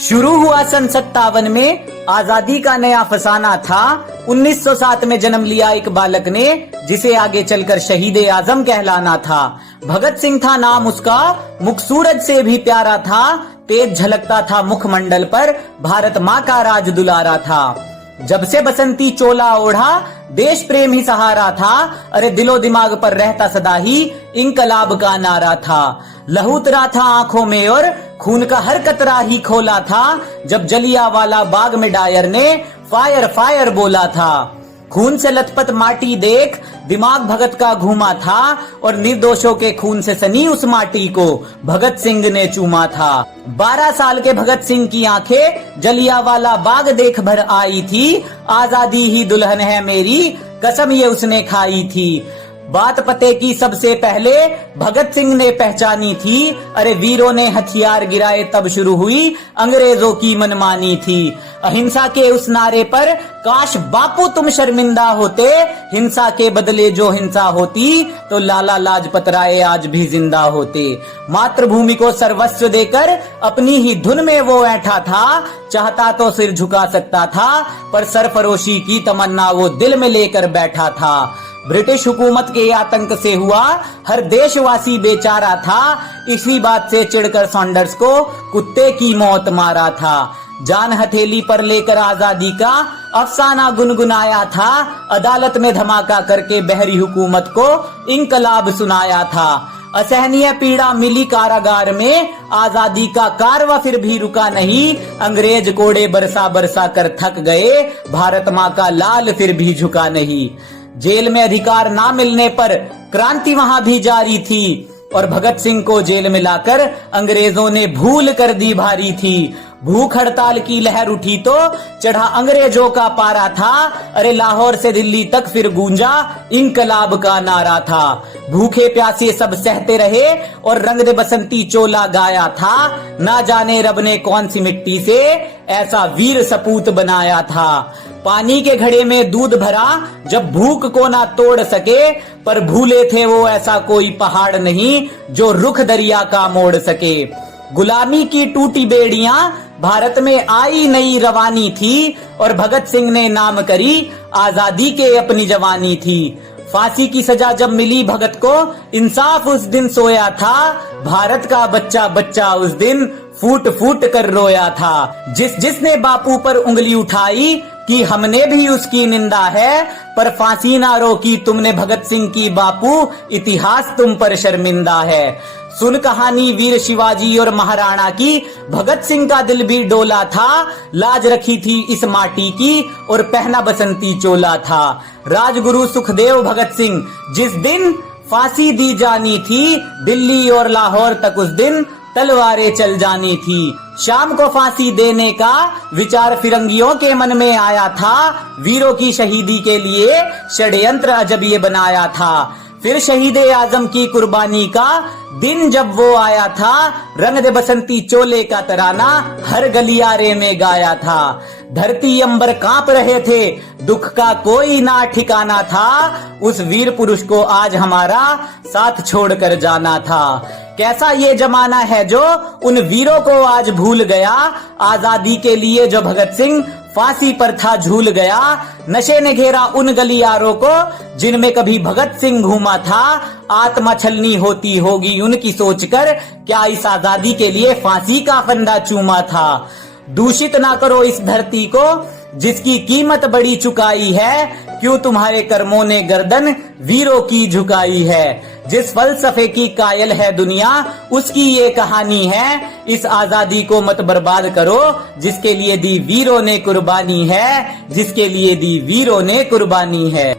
शुरू हुआ सन 57 में आजादी का नया फसाना था। 1907 में जन्म लिया एक बालक ने, जिसे आगे चलकर शहीद ए आजम कहलाना था। भगत सिंह था नाम उसका, मुख सूरज से भी प्यारा था। तेज झलकता था मुखमंडल पर, भारत माँ का राज दुलारा था। जब से बसंती चोला ओढ़ा, देश प्रेम ही सहारा था। अरे दिलो दिमाग पर रहता सदा ही इंकलाब का नारा था। लहू उतरा था आंखों में और खून का हर कतरा ही खोला था। जब जलियांवाला बाग में डायर ने फायर फायर बोला था। खून से लथपथ माटी देख दिमाग भगत का घूमा था, और निर्दोषों के खून से सनी उस माटी को भगत सिंह ने चूमा था। 12 साल के भगत सिंह की आंखें जलियांवाला बाग देख भर आई थी। आजादी ही दुल्हन है मेरी, कसम ये उसने खाई थी। बात पते की सबसे पहले भगत सिंह ने पहचानी थी। अरे वीरों ने हथियार गिराए तब शुरू हुई अंग्रेजों की मनमानी थी। अहिंसा के उस नारे पर काश बापू तुम शर्मिंदा होते। हिंसा के बदले जो हिंसा होती तो लाला लाजपत राय आज भी जिंदा होते। मातृभूमि को सर्वस्व देकर अपनी ही धुन में वो ऐठा था। चाहता तो सिर झुका सकता था, पर सरफरोशी की तमन्ना वो दिल में लेकर बैठा था। ब्रिटिश हुकूमत के आतंक से हुआ हर देशवासी बेचारा था। इसी बात से चिढ़कर सॉन्डर्स को कुत्ते की मौत मारा था। जान हथेली पर लेकर आजादी का अफसाना गुनगुनाया था। अदालत में धमाका करके बहरी हुकूमत को इंकलाब सुनाया था। असहनीय पीड़ा मिली कारागार में, आजादी का कारवा फिर भी रुका नहीं। अंग्रेज कोड़े बरसा बरसा कर थक गए, भारत माँ का लाल फिर भी झुका नहीं। जेल में अधिकार ना मिलने पर क्रांति वहां भी जारी थी, और भगत सिंह को जेल में लाकर अंग्रेजों ने भूल कर दी भारी थी। भूख हड़ताल की लहर उठी तो चढ़ा अंग्रेजों का पारा था। अरे लाहौर से दिल्ली तक फिर गूंजा इंकलाब का नारा था। भूखे प्यासे सब सहते रहे और रंग दे बसंती चोला गाया था। ना जाने रब ने कौन सी मिट्टी से ऐसा वीर सपूत बनाया था। पानी के घड़े में दूध भरा जब भूख को ना तोड़ सके, पर भूले थे वो ऐसा कोई पहाड़ नहीं जो रुख दरिया का मोड़ सके। गुलामी की टूटी बेड़ियां भारत में आई नई रवानी थी, और भगत सिंह ने नाम करी आजादी के अपनी जवानी थी। फांसी की सजा जब मिली भगत को, इंसाफ उस दिन सोया था। भारत का बच्चा बच्चा उस दिन फूट फूट कर रोया था। जिसने बापू पर उंगली उठाई कि हमने भी उसकी निंदा है, पर फांसी ना रोकी तुमने भगत सिंह की बापू, इतिहास तुम पर शर्मिंदा है। सुन कहानी वीर शिवाजी और महाराणा की, भगत सिंह का दिल भी डोला था। लाज रखी थी इस माटी की और पहना बसंती चोला था। राजगुरु सुखदेव भगत सिंह जिस दिन फांसी दी जानी थी, दिल्ली और लाहौर तक उस दिन तलवारें चल जानी थी। शाम को फांसी देने का विचार फिरंगियों के मन में आया था। वीरों की शहीदी के लिए षड्यंत्र अजब ये बनाया था। फिर शहीद ए आजम की कुर्बानी का दिन जब वो आया था, रंग दे बसंती चोले का तराना हर गलियारे में गाया था। धरती अंबर कांप रहे थे, दुख का कोई ना ठिकाना था। उस वीर पुरुष को आज हमारा साथ छोड़कर जाना था। कैसा ये जमाना है जो उन वीरों को आज भूल गया। आजादी के लिए जो भगत सिंह फांसी पर था झूल गया। नशे ने घेरा उन गलियारों को जिनमें कभी भगत सिंह घूमा था। आत्मा छलनी होती होगी उनकी सोचकर, क्या इस आजादी के लिए फांसी का फंदा चूमा था। दूषित ना करो इस धरती को जिसकी कीमत बड़ी चुकाई है। क्यों तुम्हारे कर्मों ने गर्दन वीरों की झुकाई है। जिस फलसफे की कायल है दुनिया, उसकी ये कहानी है। इस आजादी को मत बर्बाद करो जिसके लिए दी वीरों ने कुर्बानी है, जिसके लिए दी वीरों ने कुर्बानी है।